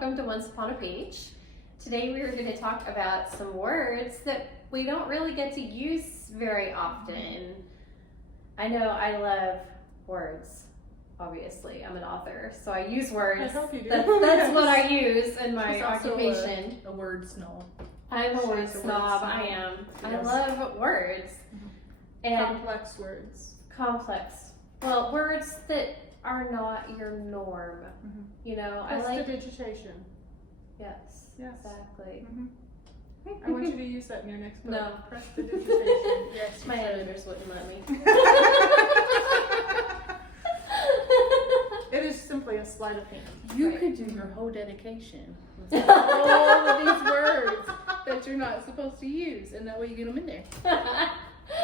welcome to Once Upon a Beach. Today we are going to talk about some words that we don't really get to use very often. I know I love words, obviously. I'm an author, so I use words. I hope you do. That's what I use in my She's also occupation. a word snob. I'm a word She's a word snob, snob. I am. I Yes. love words. And Complex words. complex. Well, words that are not your norm. Mhm. You know, I like. Prestidigitation. Yes, Yes. exactly. I want you to use that in your next book. No. Prestidigitation. Yes. My editors wouldn't let me. It is simply a sleight of hand. You Right. could do your whole dedication with all of these words that you're not supposed to use, and that way you get them in there.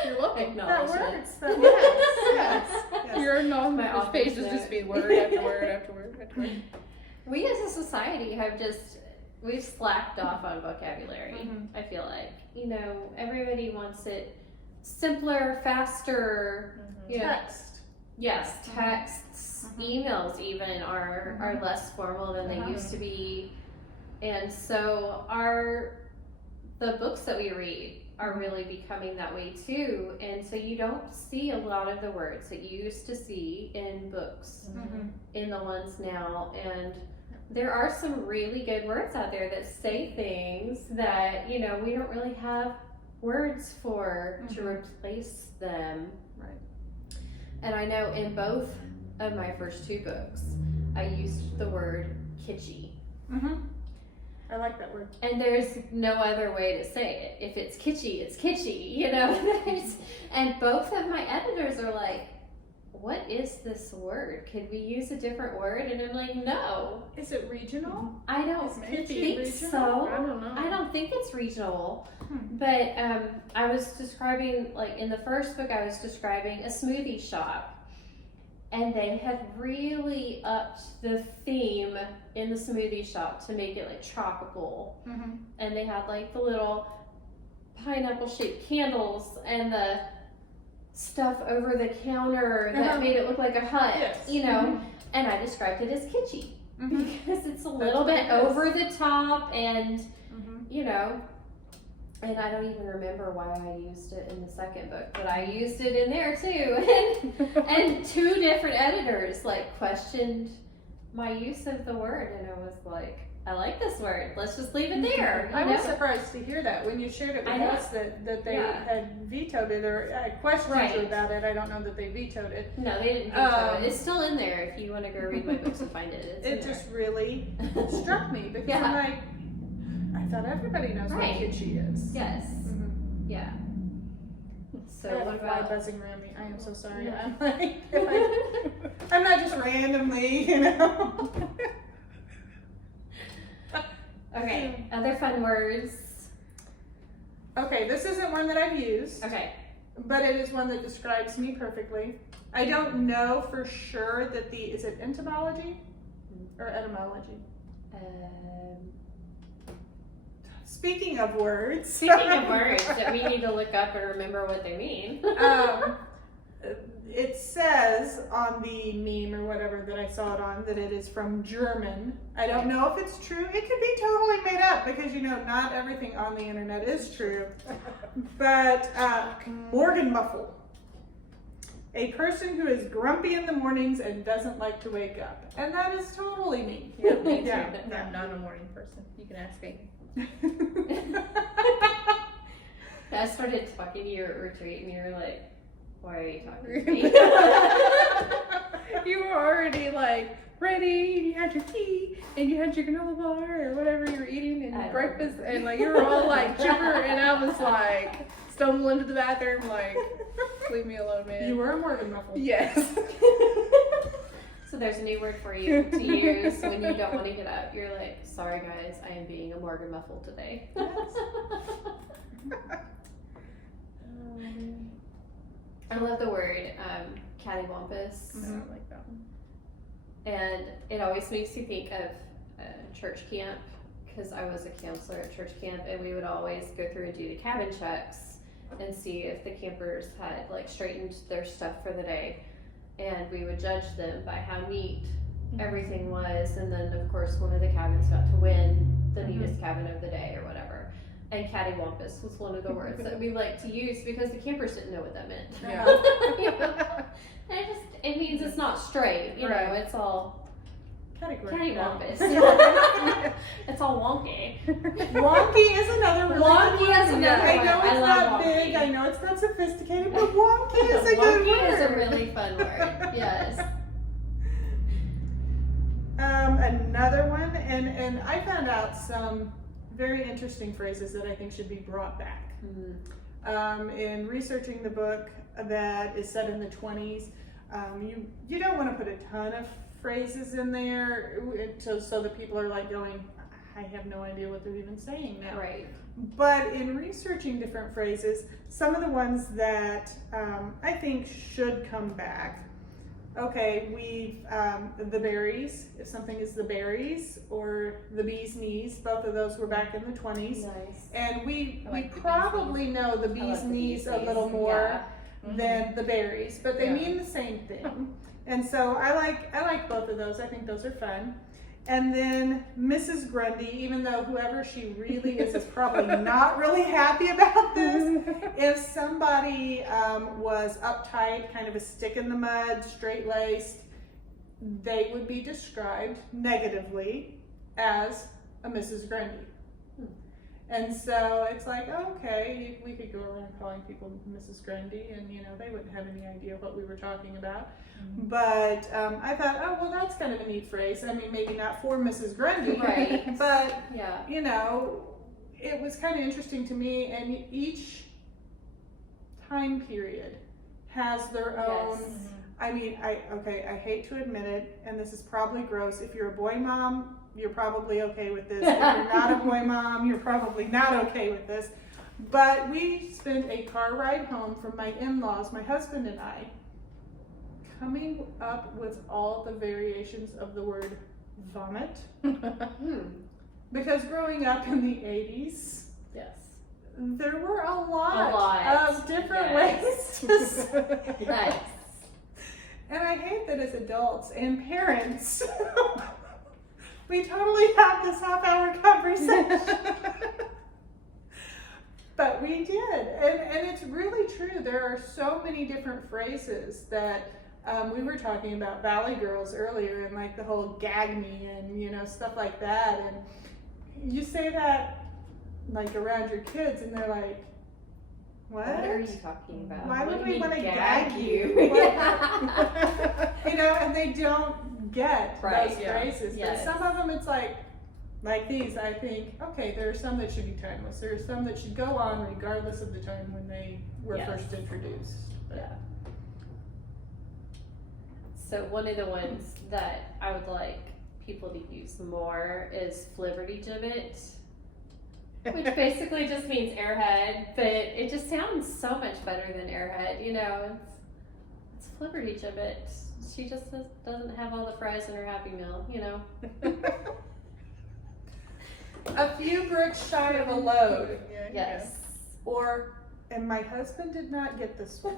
You're welcome. That Acknowledgement. works. That Yes, works. Yes. Your My non-page office pages note. just be word after word after word after word. We as a society we've slacked off on vocabulary, Mhm. I feel like. You know, everybody wants it simpler, faster, you know. Text. Yes, texts, emails even are less formal than they used to be. And so the books that we read are really becoming that way too. And so you don't see a lot of the words that you used to see in books in the ones now. And there are some really good words out there that say things that, you know, we don't really have words for to replace them. Right. And I know in both of my first two books, I used the word kitschy. I like that word. And there's no other way to say it. If it's kitschy, it's kitschy, you know? And both of my editors are like, what is this word? Could we use a different word? And I'm like, no, Is it regional? I don't Is kitschy think regional? so. I don't know. I don't think it's regional. Hmm. But I was describing, like in the first book, I was describing a smoothie shop. And they had really upped the theme in the smoothie shop to make it like tropical. And they had like the little pineapple shaped candles and the stuff over the counter that made it look like a hut, Yes. you know. And I described it as kitschy because it's a little what bit it is. over the top and, you know. And I don't even remember why I used it in the second book, but I used it in there too. And two different editors like questioned my use of the word, and I was like, I like this word. Let's just leave it there. I you was know? surprised to hear that when you shared it with I know. us that they Yeah. had vetoed it or questioned Right. you about it. I don't know that they vetoed it. No, they didn't veto it. It's still in there if you want to go read my books and find it. It's in It there. just really struck me because Yeah. I'm like, I thought everybody knows Right. what kitschy is. Yes. Mhm. Yeah. So I have what a fly about? buzzing around me. I am so sorry. Yeah. I'm like, I'm not just randomly, you know. Okay. Other fun words. Okay, this isn't one that I've used, Okay. but it is one that describes me perfectly. I don't know for sure that is it entomology or etymology? Speaking of words. Speaking of words that we need to look up and remember what they mean. It says on the meme or whatever that I saw it on that it is from German. I don't know if it's true. It could be totally made up because, you know, not everything on the internet is true. But Morgenmuffel. A person who is grumpy in the mornings and doesn't like to wake up. And that is totally me. Yeah, me too. Yeah. I'm not a morning person. You can ask me. I started talking to you at retreat and you were like, why are you talking to me? You were already like ready, and you had your tea, and you had your granola bar or whatever you were eating I and don't breakfast, remember. and like you were all like chipper, and I was like stumbling into the bathroom like, leave me alone, man. You were a Morgenmuffel. Yes. So there's a new word for you to use when you don't want to get up. You're like, sorry guys, I am being a Morgenmuffel today. I love the word cattywampus. I don't like that one. And it always makes you think of church camp because I was a counselor at church camp and we would always go through and do the cabin checks and see if the campers had like straightened their stuff for the day. And we would judge them by how neat everything was. And then, of course, one of the cabins got to win the Mhm. neatest cabin of the day or whatever. And cattywampus was one of the words that we like to use because the campers didn't know what that meant. Yeah. You know? And it means it's not straight, you know, Right. it's all Cattywampus. cattywampus. It's all wonky. Wonky is another really Wonky good word. is another I one. know I it's love not wonky. big, I know it's not sophisticated, but wonky is a good Wonky word. is a really fun word, yes. Another one, and I found out some very interesting phrases that I think should be brought back. In researching the book that is set in the 20s, you don't want to put a ton of phrases in there so that people are like going, I have no idea what they're even saying now. Right. But in researching different phrases, some of the ones that I think should come back. Okay, we've the berries. If something is the berries or the bee's knees, both of those were back in the 20s. Nice. And we I like the bee's probably know the I bee's like the knees bee's a little knees. more Yeah. than the berries, but they Yeah. mean the same thing. And so I like both of those. I think those are fun. And then Mrs. Grundy, even though whoever she really is probably not really happy about this. If somebody was uptight, kind of a stick in the mud, straight-laced, they would be described negatively as a Mrs. Grundy. And so it's like, okay, we could go around calling people Mrs. Grundy, and they wouldn't have any idea what we were talking about. But I thought, oh, well, that's kind of a neat phrase. I mean, maybe not for Mrs. Grundy, Right. but Yeah. it was kind of interesting to me. And each time period has their own. Yes. I mean, I hate to admit it, and this is probably gross. If you're a boy mom, you're probably okay with this. If you're not a boy mom, you're probably not okay with this. But we spent a car ride home from my in-laws, my husband and I, coming up with all the variations of the word vomit. Because growing up in the 80s, Yes. there were a lot lot. of different Yes. ways to say Nice. And I hate that as adults and parents, we totally have this half-hour conversation. But we did, and it's really true. There are so many different phrases that we were talking about Valley Girls earlier, and like the whole gag me and stuff like that. And you say that like around your kids, and they're like, "What? What are you talking about? Why would What do we you want to mean gag you?" Yeah. And they don't get Right, those yeah. phrases. Yes. But some of them, it's like these. I think, okay, there are some that should be timeless. There are some that should go on regardless of the time when they were Yes. first introduced. But- Yeah. So one of the ones that I would like people to use more is flibberty-gibbet, which basically just means airhead, but it just sounds so much better than airhead. It's flibberty-gibbet. She just doesn't have all the fries in her Happy Meal. A few bricks shy of a load. Yes. And my husband did not get this one.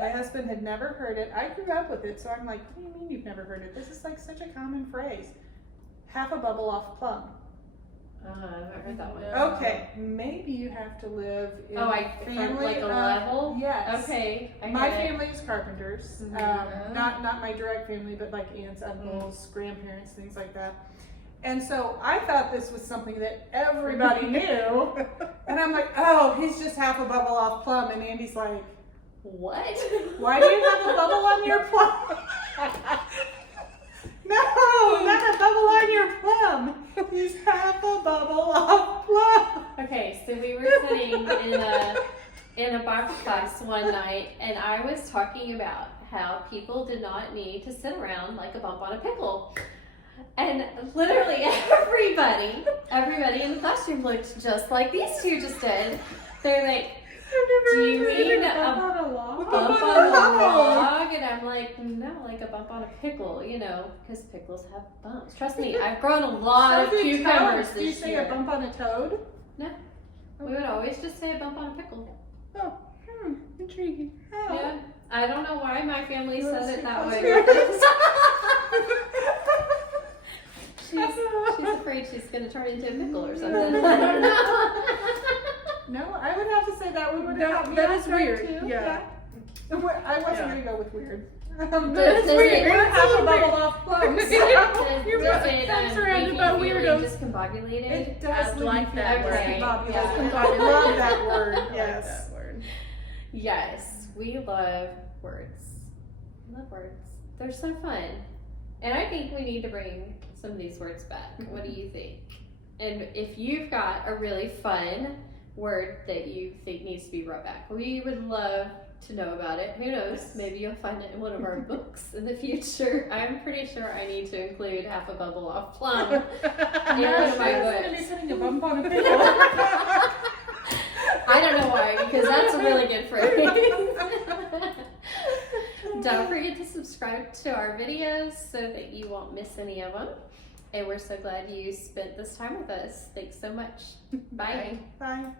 My husband had never heard it. I grew up with it, so I'm like, what do you mean you've never heard it? This is like such a common phrase. Half a bubble off plum. I haven't heard that one. Okay, maybe you have to live in Oh, a family like a of- level? Yes. Okay. I My get it. family is carpenters. Mhm. Not my direct family, but like aunts, uncles, grandparents, things like that. And so I thought this was something that everybody knew. And I'm like, oh, he's just half a bubble off plum. And Andy's like, What? why do you have a bubble on your plum? No, not a bubble on your plum. He's half a bubble off plum. Okay, so we were sitting in a box class one night, and I was talking about how people did not need to sit around like a bump on a pickle. And literally everybody in the classroom looked just like these two just did. They're like, do you mean a bump on a log? bump on a log? And I'm like, no, like a bump on a pickle, because pickles have bumps. Trust me, I've grown a lot of So did cucumbers toads, do you this say year. a bump on a toad? We would always just say a bump on a pickle. Intriguing. Oh. Yeah. I don't know why my family Let's says see, it that let's way. see. afraid she's gonna turn into a pickle or something. I don't know. No, I would have to say that one would No, help me that out is there, weird, too. yeah. I wasn't Yeah. gonna go with weird. That's Does weird. it- We're That's half a a little bubble weird. off plums. You're Does right. it I'm surrounded make by you feel weirdos. discombobulated? It does I leave like me that feeling word. discombobulated. Yeah. I love that word. I like Yes. that word. Yes, we love words. Love words. They're so fun. And I think we need to bring some of these words back. What do you think? And if you've got a really fun word that you think needs to be brought back, we would love to know about it. Who knows? Maybe you'll find it in one of our books in the future. I'm pretty sure I need to include half a bubble off plum in one of my That's gonna be books. putting a bump on a pickle. I don't know why, because that's a really good phrase. Don't forget to subscribe to our videos so that you won't miss any of them. And we're so glad you spent this time with us. Thanks so much. Bye. Bye.